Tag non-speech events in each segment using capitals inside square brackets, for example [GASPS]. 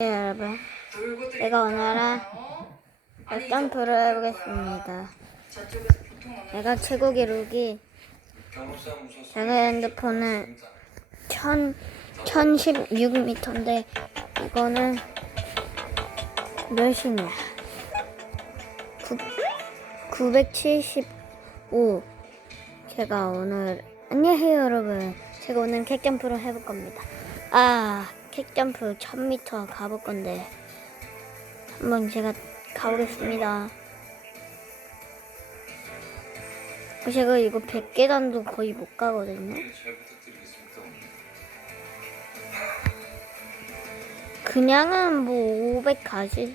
네, 여러분, 제가 오늘은 점프를 해보겠습니다. 내가 최고 기록이 제가 핸드폰은 1000, 1016m인데 이거는 몇이냐? 975. 제가 오늘 안녕하세요 여러분. 제가 오늘 캣점프를 해볼 겁니다. 아, 캣점프 1000m 가볼 건데 한번 제가 가보겠습니다. 제가 이거 100계단도 거의 못 가거든요. 그냥은 뭐 500 가지.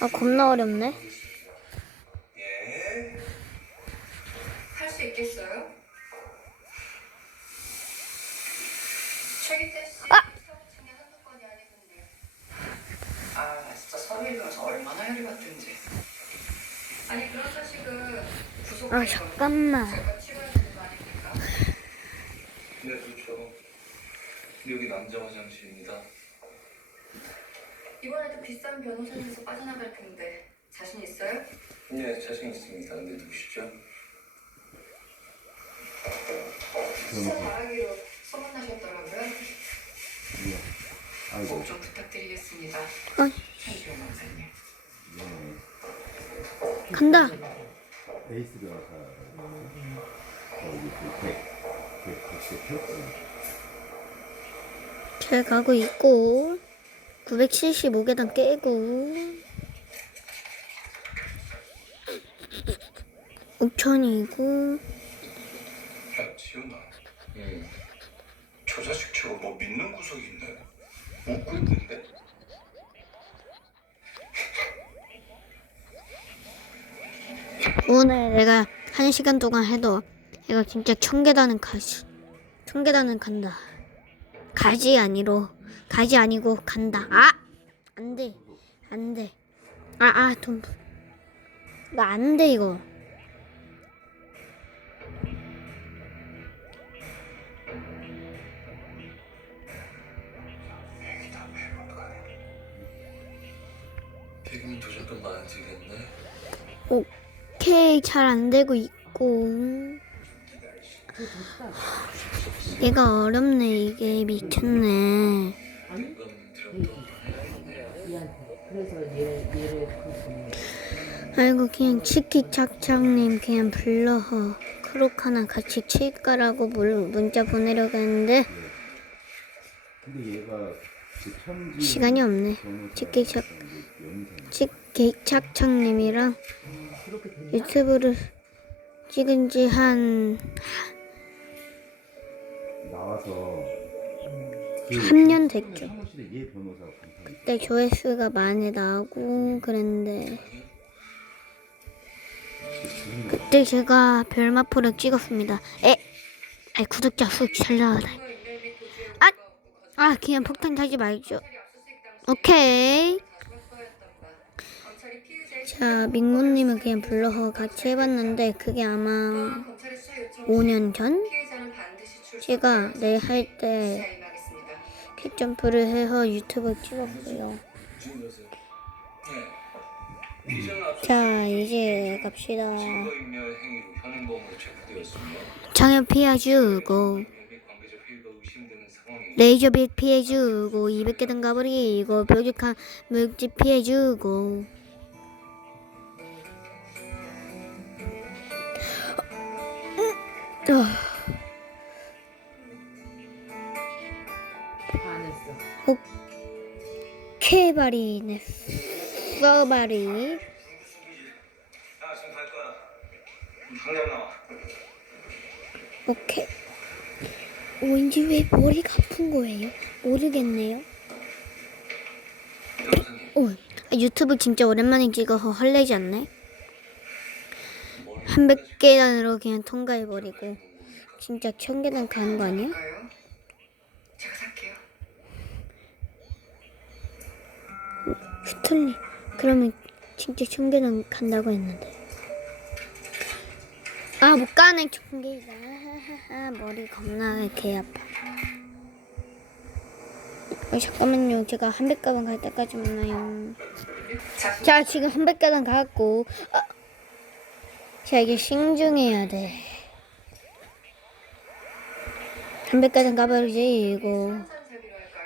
아 겁나 어렵네. 예. 할 수 있겠어요? 최기태 씨 아! 수업 중에 한두 건이 아니군요. 아 진짜 서류 읽으면서 얼마나 열이 받든지. 아니 그런 사실은 구속 아 잠깐만. 제가 치러야 되는 거 아닙니까? 네, 좋죠. 여기 남자 화장실입니다. 이번에도 비싼 변호사님에서 빠져나갈 텐데 자신 있어요? 네, 자신 있습니다. 근데 누구시죠? 수사 말하기로 소문나셨더라고요. 아이고, 꼭좀 부탁드리겠습니다. 어이. 원사님. 간다. 베이스 변호사. 거기 그 백, 백, 백, 백, 잘 가고 있고 975계단 깨고 5천이고 야, 지훈아. 응. 저거 뭐 믿는 구석이 있네. 웃고 있는데? 오늘 내가 한 시간 동안 해도 이거 진짜 천 계단은 가지 천 계단은 간다. 가지 아니로 가지 아니고 간다. 아! 안 돼. 안 돼. 아 아돈. 이거 안돼 이거 많이 들겠네. 오케이 잘 안 되고 있고. 얘가 어렵네 이게 미쳤네. 백은 드럼도 그래서 얘 얘를 그 아이고 그냥 치키착착님 그냥 불러 크록 하나 같이 칠까라고 물- 문자 보내려고 했는데 근데 얘가 그 시간이 없네. 변호사 치 된다. 유튜브를 찍은 지 한 나와서 그 3년 됐죠. 사무실에 얘 변호사가 간판 그때 조회수가 많이 나오고 그랬는데 그때 제가 별마포를 찍었습니다. 에, 에 구독자 수잘 나와라. 아, 아 그냥 폭탄 타지 말죠. 오케이 자 민구님을 그냥 불러서 같이 해봤는데 그게 아마 5년 전? 제가 내일 할 때 캣점프를 해서 유튜브 앞서 자 이제 갑시다. 장애 피해주고 레이저빛 피해주고 200개등 가버리고 뾰족한 물집 피해주고 써바리 거야. 당장 나와. 오케이 왠지 왜 머리가 아픈 거예요? 모르겠네요 오, 유튜브 진짜 오랜만에 찍어서 헐레지 않네 머리 한백 계단으로 그냥 통과해버리고 진짜 천 계단 가는 거 아니야? 갈까요? 제가 살게요. 스틀리 그러면 진짜 천 계단 간다고 했는데 아 못 가네 천 계단 하하하 머리 겁나 개 아파. 어, 잠깐만요. 제가 한백가방 갈 때까지 만나요. 자 지금 한백가방 갔고 아, 자 이제 신중해야 돼. 한백가방 산사기로 할까요?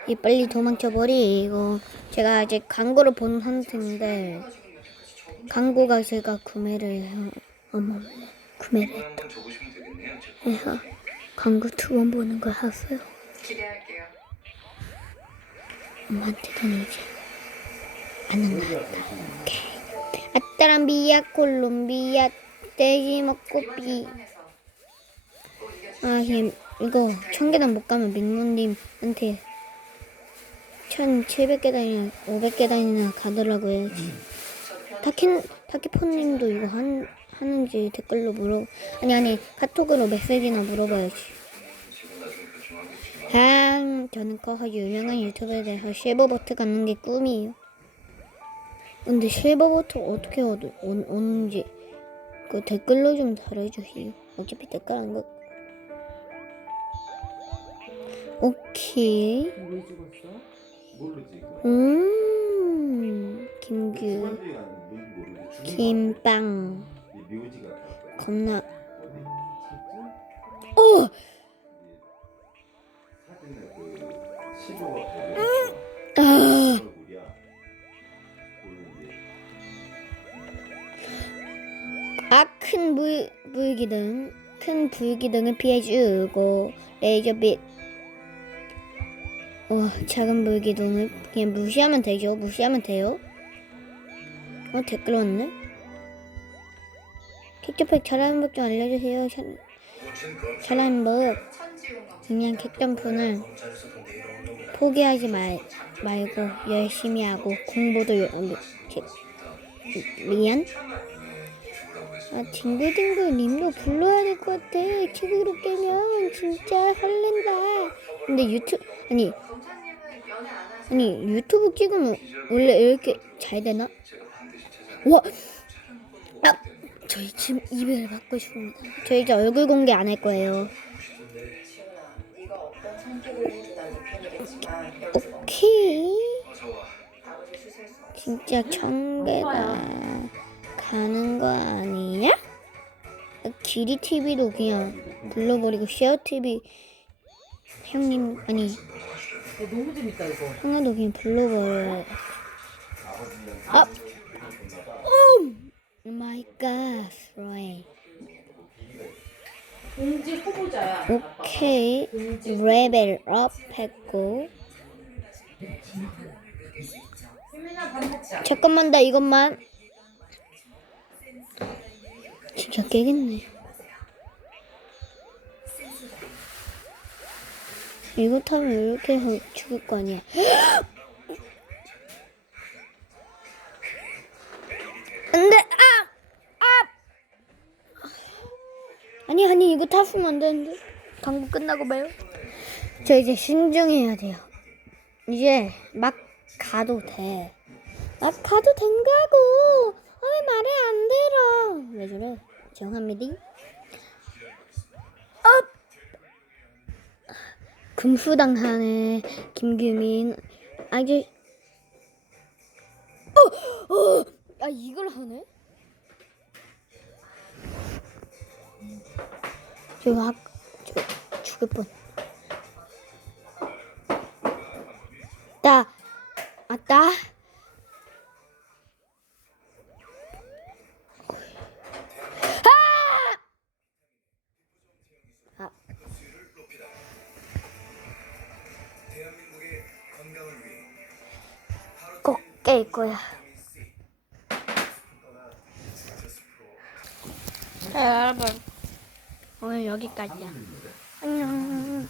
이 빨리 도망쳐 버리고 제가 아직 광고를 본 상태인데 광고가 제가 구매를. 어머 구매를. 제 해서 광고 두 번 보는 걸 하세요. 기대할게요. 엄마한테는 이제 안 한다. 아따람비야 콜롬비아 돼지 먹고 비. 아 이거 천 계단 못 가면 민구님한테 천 칠백 계단이나 오백 계단이나 가더라고요. 타키 타키포님도 이거 한 하는지 댓글로 물어 아니 아니 카톡으로 메시지나 물어봐야지. 아 저는 커서 유명한 유튜버에 대해서 실버버트 갖는 게 꿈이에요. 근데 실버버트 어떻게 얻, 얻, 얻는지 그 댓글로 좀 달아주세요. 어차피 댓글 안 거. 오케이. 왜 죽었어? 모르지. 그음 김규 김빵 겁나? 오그 시도가 아. 보이는데 아큰 불 불기둥 큰 불기둥을 피해주고 레이저빛 어 작은 불기둥을 그냥 무시하면 되죠. 무시하면 돼요. 어 댓글 왔네. 킥점팩 잘하는 법 좀 알려주세요. 검찰 잘하는 법. 그냥 킥점프는 포기하지 말, 말고 열심히 하고 공부도 여, 미, 기- 미안 아 딩글딩글 님도 불러야 될 것 같아 친구로 깨면 진짜 설렌다 근데 유튜브 아니? 아니 유튜브 찍으면 원래 이렇게 잘 되나? 와 아, 저희 지금 이별을 받고 싶습니다 저 이제 얼굴 공개 안 할 거예요 오케이. 진짜 청개다 가는 거 아니야? 기리 TV도 그냥 불러버리고 쉐어 TV 형님 아니 야, 너무 재밌다 이거. 형아도 그냥 불러버려. 아, 오 마이 갓, right. 공지 후보자야. 오케이 레벨 업 했고. 잠깐만 나 이것만 진짜 깨겠네. 이거 타면 이렇게 해서 죽을 거 아니야. [GASPS] 안돼 아! 아! 아니 아니 이거 탔으면 안 되는데 광고 끝나고 봐요. 저 이제 신중해야 돼요. 이제 막 가도 돼. 막 가도 된다고. 저래? 죄송합니다. 업! 금수당하네. 김규민. 아주. 어! 어! 아, 이걸 하네? 저 학, 저, 죽을 뻔. 따, 아, 따. 꼭 깰 거야. 자, 여러분 오늘 여기까지야. 안녕.